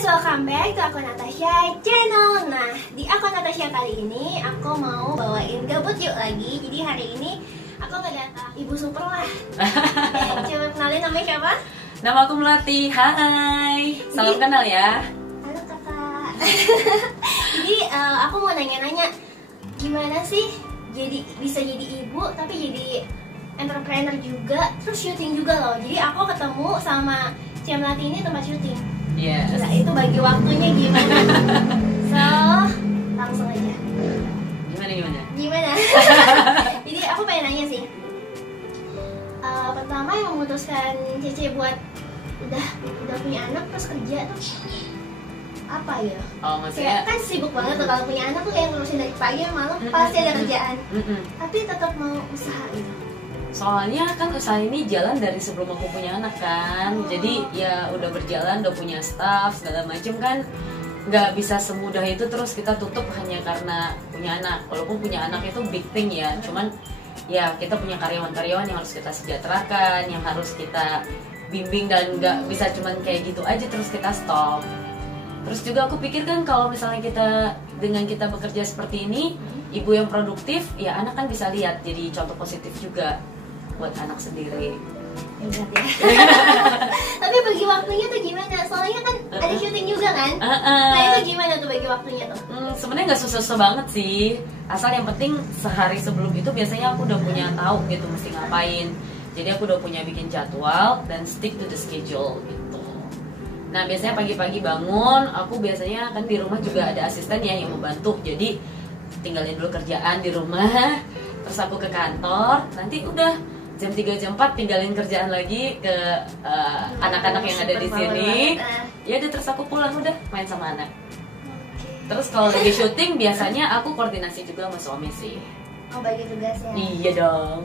guys, welcome back to akun Natasha channel. Nah, di akun Natasha kali ini aku mau bawain gabut yuk lagi. Jadi hari ini aku ngedatang ibu super lah. Coba kenalin namanya siapa? Nama aku Melati. Hai. Salam kenal ya. Halo kakak. Jadi aku mau nanya-nanya, gimana sih bisa jadi ibu tapi jadi entrepreneur juga, terus syuting juga loh. Jadi aku ketemu sama Cia Melati ini tempat syuting. Yes. Nah, itu bagi waktunya gimana? So, langsung aja. Gimana? Jadi aku pengen nanya sih. Pertama yang memutuskan Cece buat udah punya anak terus kerja tuh apa ya? Oh, maksudnya kan sibuk banget tuh kalau punya anak tuh kayak ngurusin dari pagi sampai malam pasti ada kerjaan. Tapi tetap mau usaha gitu. Soalnya kan usaha ini jalan dari sebelum aku punya anak kan. Jadi ya udah berjalan, udah punya staff segala macem kan. Nggak bisa semudah itu terus kita tutup hanya karena punya anak. Walaupun punya anak itu big thing ya. Cuman ya kita punya karyawan-karyawan yang harus kita sejahterakan, yang harus kita bimbing, dan nggak bisa cuman kayak gitu aja terus kita stop. Terus juga aku pikir kan kalau misalnya dengan kita bekerja seperti ini, ibu yang produktif, ya anak kan bisa lihat jadi contoh positif juga buat anak sendiri. Ya. Tapi bagi waktunya tuh gimana? Soalnya kan ada syuting juga kan? Nah itu gimana tuh bagi waktunya tuh? Sebenarnya nggak susah-susah banget sih. Asal yang penting sehari sebelum itu biasanya aku udah punya tahu gitu mesti ngapain. Jadi aku udah punya bikin jadwal dan stick to the schedule gitu. Nah biasanya pagi-pagi bangun, aku biasanya kan di rumah juga ada asisten ya yang membantu. Jadi tinggalin dulu kerjaan di rumah, terus aku ke kantor, nanti udah jam 3 jam 4 tinggalin kerjaan lagi ke anak-anak yang ada di sini. Ya udah terus aku pulang udah main sama anak. Terus kalau lagi syuting biasanya aku koordinasi juga sama suami sih. Oh bagi tugas ya? Iya dong.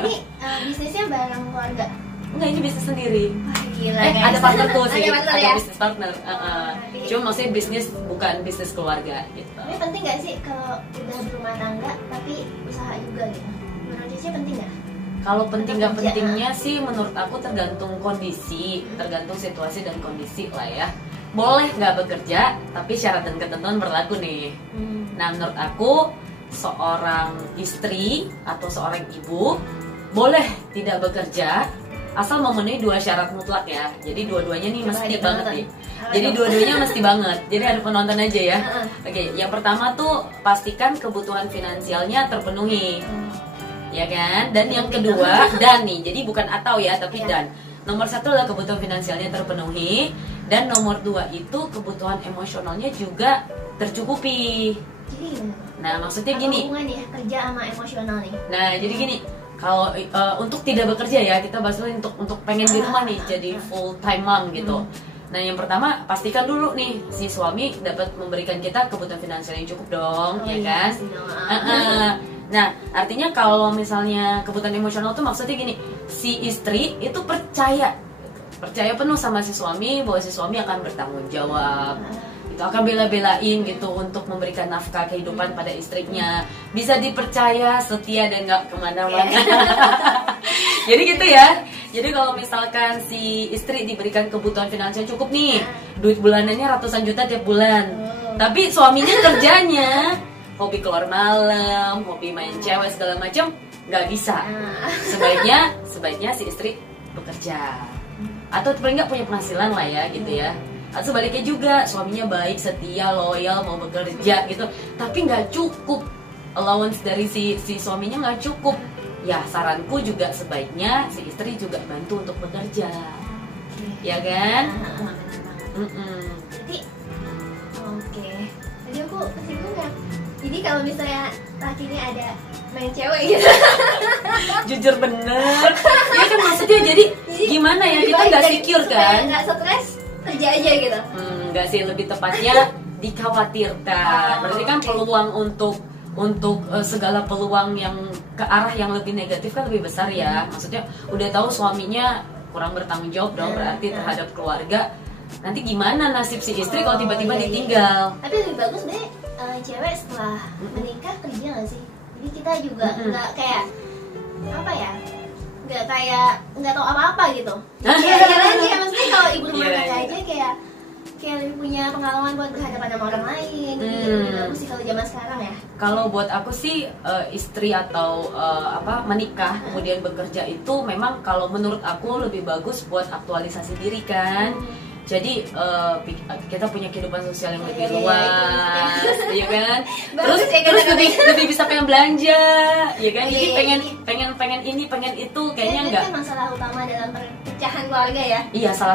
Ini bisnisnya bareng keluarga? Enggak, ini bisnis sendiri. Wah gila guys. Ada partnerku sih, ada ada ya? bisnis partner. Cuma maksudnya bisnis bukan bisnis keluarga gitu. Tapi penting gak sih kalau udah berumah tangga tapi usaha juga gitu? Menurut Cici penting gak? Kalau penting nggak pentingnya sih menurut aku tergantung kondisi, tergantung situasi dan kondisi lah ya. Boleh nggak bekerja, tapi syarat dan ketentuan berlaku nih. Nah menurut aku seorang istri atau seorang ibu boleh tidak bekerja asal memenuhi 2 syarat mutlak ya. Jadi dua-duanya nih mesti banget nih. Jadi dua-duanya mesti banget. Jadi ada penonton aja ya. Oke, yang pertama tuh pastikan kebutuhan finansialnya terpenuhi. Ya kan? Dan yang kedua, dan nih, jadi bukan atau ya, tapi dan. Nomor 1 adalah kebutuhan finansialnya terpenuhi, dan nomor 2 itu kebutuhan emosionalnya juga tercukupi. Jadi nah, maksudnya gini. hubungan ya kerja sama emosional nih? Nah, jadi gini, kalau untuk tidak bekerja ya, kita bahas dulu untuk pengen di rumah nih, jadi full time mom gitu. Nah, yang pertama pastikan dulu nih si suami dapat memberikan kita kebutuhan finansial yang cukup dong, ya kan? Nah, artinya kalau misalnya kebutuhan emosional tuh maksudnya gini, si istri itu percaya penuh sama si suami bahwa si suami akan bertanggung jawab, itu akan bela-belain gitu untuk memberikan nafkah kehidupan pada istrinya, bisa dipercaya, setia dan nggak kemana-mana. Jadi gitu ya. Jadi kalau misalkan si istri diberikan kebutuhan finansial cukup nih, duit bulanannya ratusan juta tiap bulan, tapi suaminya kerjanya hobi keluar malam, hobi main cewek segala macam, nggak bisa. Sebaiknya si istri bekerja, atau paling nggak punya penghasilan lah ya gitu ya. Atau sebaliknya juga suaminya baik, setia, loyal, mau bekerja gitu, tapi nggak cukup allowance dari si suaminya nggak cukup. Ya saranku juga sebaiknya si istri juga bantu untuk bekerja, ya kan? Jadi tadi aku kesinggung ya. Jadi kalau misalnya laki ini ada main cewek gitu. Jujur bener. Ya kan maksudnya jadi gimana ya, kita nggak secure kan? Nggak stres, kerja aja gitu. Nggak sih, lebih tepatnya dikhawatirkan. Berarti kan peluang untuk segala peluang yang ke arah yang lebih negatif kan lebih besar ya. Maksudnya udah tahu suaminya kurang bertanggung jawab dong berarti terhadap keluarga. Nanti gimana nasib si istri kalau tiba-tiba ditinggal? Tapi lebih bagus deh cewek setelah menikah kerja nggak sih? Jadi kita juga nggak kayak apa ya? Nggak tahu apa-apa gitu. Ya maksudnya kalau ibu rumah tangga aja kayak kayak lebih punya pengalaman buat berhadapan sama orang lain. Jadi lebih bagus sih kalau zaman sekarang ya. Kalau buat aku sih istri atau menikah kemudian bekerja itu memang kalau menurut aku lebih bagus buat aktualisasi diri kan. Jadi kita punya kehidupan sosial yang lebih luas, ya kan. Terus lebih bisa pengen belanja, ya kan. Jadi pengen ini, pengen itu, kayaknya enggak. Itu masalah utama dalam perpecahan keluarga ya. Iya, salah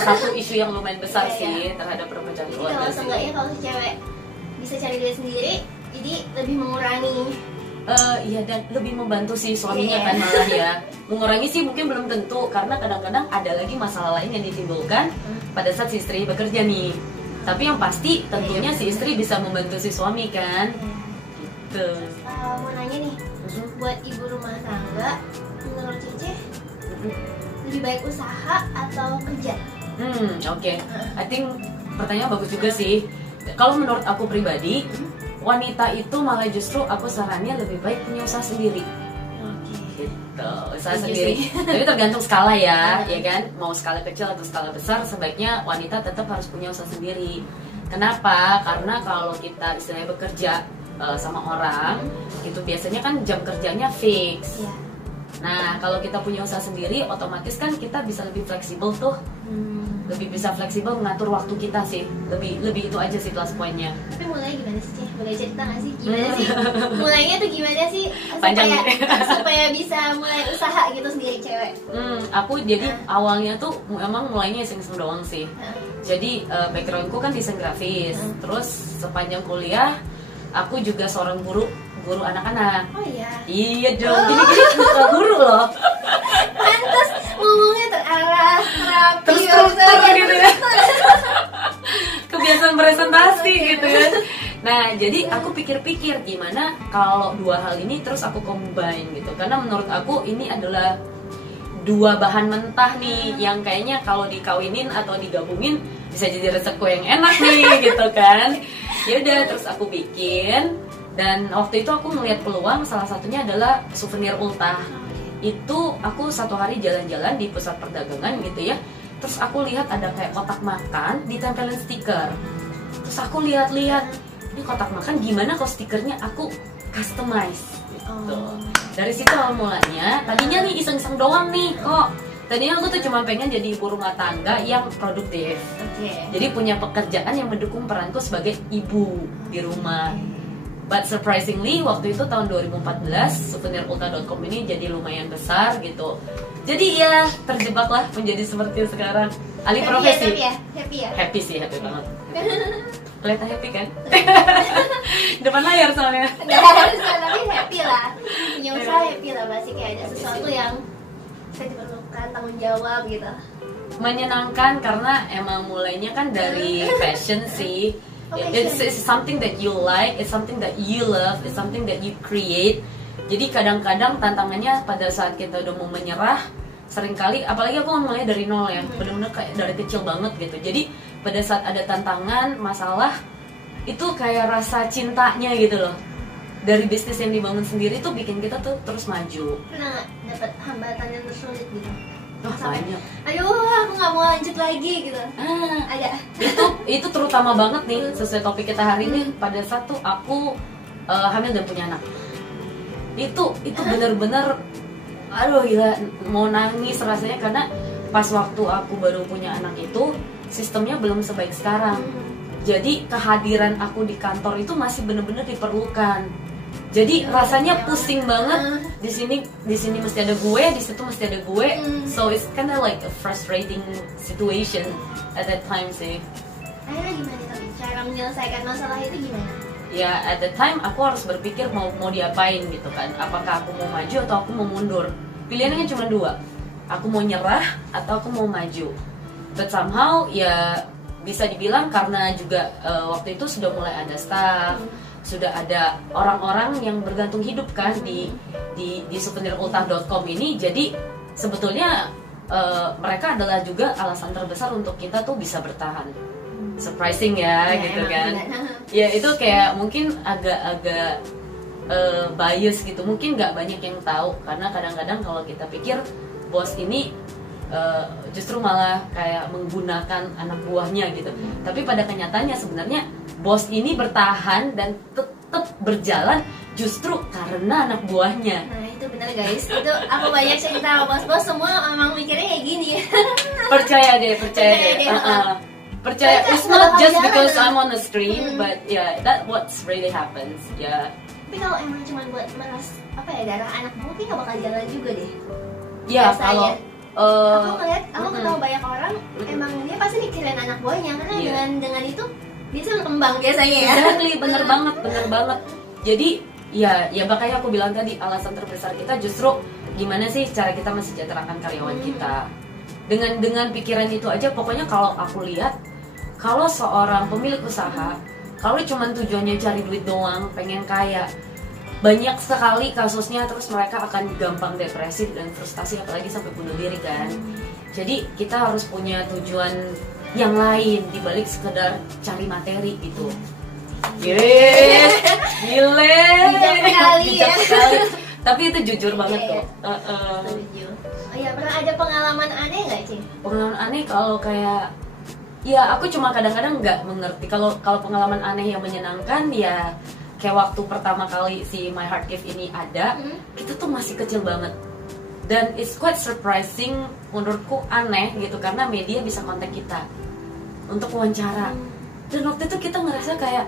satu isu yang lumayan besar sih terhadap perpecahan keluarga. Kalau seenggaknya kalau si cewek bisa cari duit sendiri, jadi lebih mengurangi. Iya, dan lebih membantu si suaminya kan malah ya. Mengurangi sih mungkin belum tentu, karena kadang-kadang ada lagi masalah lain yang ditimbulkan pada saat si istri bekerja nih. Tapi yang pasti tentunya si istri bisa membantu si suami kan. Gitu. Mau nanya nih, buat ibu rumah tangga, menurut Cece lebih baik usaha atau kerja? Oke. I think pertanyaan bagus juga sih. Kalau menurut aku pribadi, wanita itu malah justru aku sarannya lebih baik punya usaha sendiri. Gitu, usaha sendiri. Tapi tergantung skala ya, ya kan. Mau skala kecil atau skala besar, sebaiknya wanita tetap harus punya usaha sendiri. Kenapa? Karena kalau kita istilahnya bekerja sama orang, itu biasanya kan jam kerjanya fix. Nah, kalau kita punya usaha sendiri, otomatis kan kita bisa lebih fleksibel tuh. Lebih bisa fleksibel mengatur waktu kita sih. Lebih itu aja sih plus poinnya. Tapi mulai gimana sih, Ceh? Boleh cerita nggak sih? Gimana sih? Mulainya tuh gimana sih? Supaya bisa mulai usaha gitu sendiri cewek. Aku jadi awalnya tuh emang mulainya iseng-iseng doang sih. Jadi backgroundku kan desain grafis. Terus sepanjang kuliah, aku juga seorang guru anak-anak. Oh iya? Iya dong, gini-gini suka guru loh. Pantes ngomongnya terarah, rapi, terstruktur gitu ya. Kebiasaan presentasi gitu kan. Nah, jadi aku pikir-pikir gimana kalau dua hal ini terus aku combine gitu. Karena menurut aku ini adalah dua bahan mentah nih yang kayaknya kalau dikawinin atau digabungin bisa jadi resepku yang enak nih gitu kan. Ya udah, terus aku bikin. Dan waktu itu aku melihat peluang, salah satunya adalah souvenir ultah. Itu aku satu hari jalan-jalan di pusat perdagangan gitu ya. Terus aku lihat ada kayak kotak makan ditempelin stiker. Terus aku lihat-lihat, ini kotak makan gimana kalau stikernya aku customize gitu. Dari situ awal mulanya, tadinya nih iseng-iseng doang nih kok. Tadinya aku tuh cuma pengen jadi ibu rumah tangga yang produktif. Jadi punya pekerjaan yang mendukung peranku sebagai ibu di rumah. But surprisingly, waktu itu tahun 2014, souvenirultah.com ini jadi lumayan besar gitu. Jadi ya, terjebaklah menjadi seperti sekarang. Alih profesi. Happy ya? Happy sih, happy banget. Kelihatan happy kan? Depan layar soalnya. Nggak harus, tapi happy lah. Punya usaha happy lah, pasti kayak ada sesuatu yang saya diperlukan, tanggung jawab gitu. Menyenangkan karena emang mulainya kan dari fashion sih. It's something that you like, it's something that you love, it's something that you create. Jadi kadang-kadang tantangannya pada saat kita udah mau menyerah, seringkali, apalagi aku mulai dari nol ya, bener-bener kayak dari kecil banget gitu. Jadi pada saat ada tantangan, masalah, itu kayak rasa cintanya gitu loh. Dari bisnis yang dibangun sendiri tuh bikin kita tuh terus maju. Pernah dapat hambatan yang tersulit gitu? Banyak. Aduh, aku nggak mau lanjut lagi gitu. Ada. Itu terutama banget nih sesuai topik kita hari ini. Pada saat tuh aku hamil dan punya anak. Itu bener-bener, aduh gila, mau nangis rasanya karena pas waktu aku baru punya anak itu sistemnya belum sebaik sekarang. Jadi kehadiran aku di kantor itu masih bener-bener diperlukan. Jadi rasanya pusing banget. Di sini mesti ada gue, di situ mesti ada gue. So it's kinda like a frustrating situation at that time sih. Akhirnya gimana tapi cara menyelesaikan masalah itu gimana? Ya at that time aku harus berpikir mau diapain gitu kan. Apakah aku mau maju atau aku mau mundur? Pilihannya kan cuma dua. Aku mau nyerah atau aku mau maju. But somehow ya bisa dibilang karena juga waktu itu sudah mulai ada staff, sudah ada orang-orang yang bergantung hidup kan di souvenirultah.com ini. Jadi sebetulnya mereka adalah juga alasan terbesar untuk kita tuh bisa bertahan. Surprising ya gitu kan. Ya itu kayak mungkin agak-agak bias gitu. Mungkin nggak banyak yang tahu karena kadang-kadang kalau kita pikir bos ini justru malah kayak menggunakan anak buahnya gitu. Tapi pada kenyataannya sebenarnya bos ini bertahan dan tetap berjalan justru karena anak buahnya. Nah itu benar guys, itu aku banyak cerita sama bos-bos semua emang mikirnya kayak gini. Percaya deh. Percaya, it's not just because I'm on the stream, but yeah, that what's really happens. Ya. Tapi kalau emang cuma buat meras darah anak buah, kayak gak bakal jalan juga deh. Ya kalau aku ketemu banyak orang, emang dia pasti mikirin anak buahnya karena dengan itu dia tuh berkembang biasanya ya. Exactly, bener banget. Jadi ya makanya aku bilang tadi alasan terbesar kita justru gimana sih cara kita mensejahterakan karyawan kita. Dengan pikiran itu aja, pokoknya kalau aku lihat, kalau seorang pemilik usaha, kalau cuma tujuannya cari duit doang, pengen kaya, banyak sekali kasusnya, terus mereka akan gampang depresi dan frustasi, apalagi sampai bunuh diri kan. Jadi kita harus punya tujuan yang lain dibalik sekedar cari materi gitu. Yes, gile, bijak sekali. Tapi itu jujur banget tuh. Oh iya, pernah ada pengalaman aneh nggak, Cing? Pengalaman aneh kalau kayak, ya aku cuma kadang-kadang nggak mengerti. Kalau pengalaman aneh yang menyenangkan ya kayak waktu pertama kali si My Heart Gift ini ada, itu tuh masih kecil banget. Dan it's quite surprising, menurutku aneh gitu, karena media bisa kontak kita untuk wawancara. Dan waktu itu kita ngerasa kayak,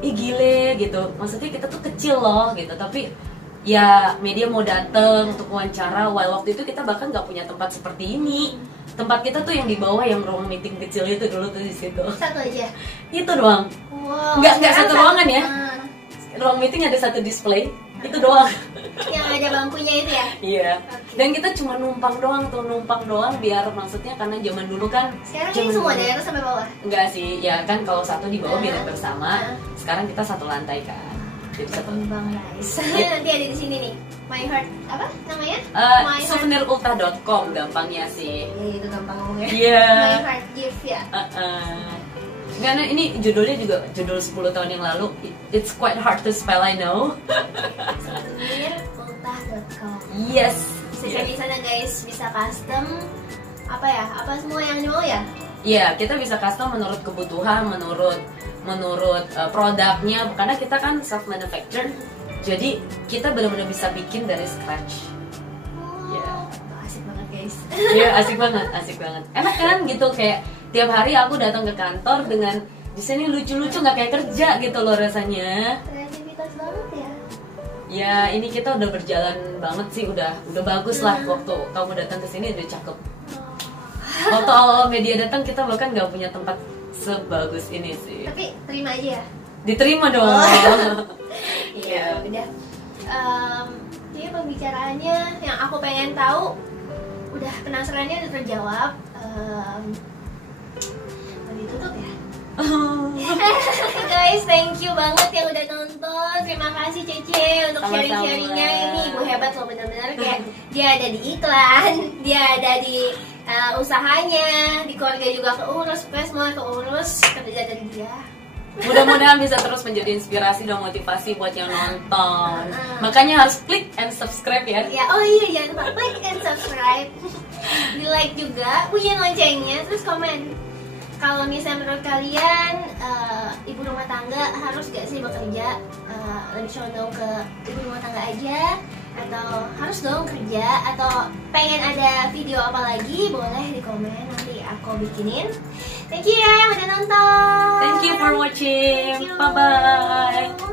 ih gile gitu, maksudnya kita tuh kecil loh gitu, tapi ya media mau dateng untuk wawancara, while waktu itu kita bahkan nggak punya tempat seperti ini. Tempat kita tuh yang di bawah, yang ruang meeting kecil itu dulu tuh di situ. Satu aja? Itu doang. Wow, nggak satu ruangan ya. Ruang meeting ada satu display, itu doang. Yang ada bangkunya itu ya? Iya. Dan kita cuma numpang doang biar maksudnya karena zaman dulu kan. Sekarang ini semua dari atas sampai bawah? Enggak sih, ya kan kalau satu di bawah biar bersama. Sekarang kita satu lantai kan. Jadi satu. Guys. Nanti ada di sini nih. My Heart apa namanya? Souvenirulta.com gampangnya sih. Ya itu gampang ngomongnya. Iya. My Heart Gift ya. Karena ini judulnya juga judul 10 tahun yang lalu. It's quite hard to spell, I know. Souvenirulta.com. Yes. Bisa di sana guys, bisa custom apa semua yang mau ya? Iya, kita bisa custom menurut kebutuhan, menurut produknya, karena kita kan self manufacture. Jadi kita benar-benar bisa bikin dari scratch. Asik banget guys. Iya, asik banget. Enak kan gitu, kayak tiap hari aku datang ke kantor dengan di sini lucu-lucu, nggak kayak kerja gitu loh rasanya. Kreativitas banget ya. Ya ini kita udah berjalan banget sih, udah bagus lah. Waktu kamu datang ke sini udah cakep. Waktu awal media datang kita bahkan nggak punya tempat sebagus ini sih. Tapi terima aja ya. Diterima dong. Iya udah. Jadi pembicaraannya yang aku pengen tahu udah, penasarannya udah terjawab. Ditutup ya. Guys, thank you banget yang udah nonton. Terima kasih Cece untuk sharing-sharingnya. Ini ibu hebat loh, bener-bener kayak dia ada di iklan, dia ada di usahanya, di keluarga juga keurus, semua keurus, kerja dari dia. Mudah-mudahan bisa terus menjadi inspirasi dan motivasi buat yang nonton. Makanya harus klik and subscribe ya. Ya, oh iya, jangan lupa klik and subscribe. Di like juga, bunyiin loncengnya, terus komen. Kalau misalnya menurut kalian ibu rumah tangga harus gak sih bekerja, lebih condong ke ibu rumah tangga aja, atau harus dong kerja, atau pengen ada video apa lagi, boleh di komen, nanti aku bikinin. Thank you ya yang udah nonton. Thank you for watching. Bye bye.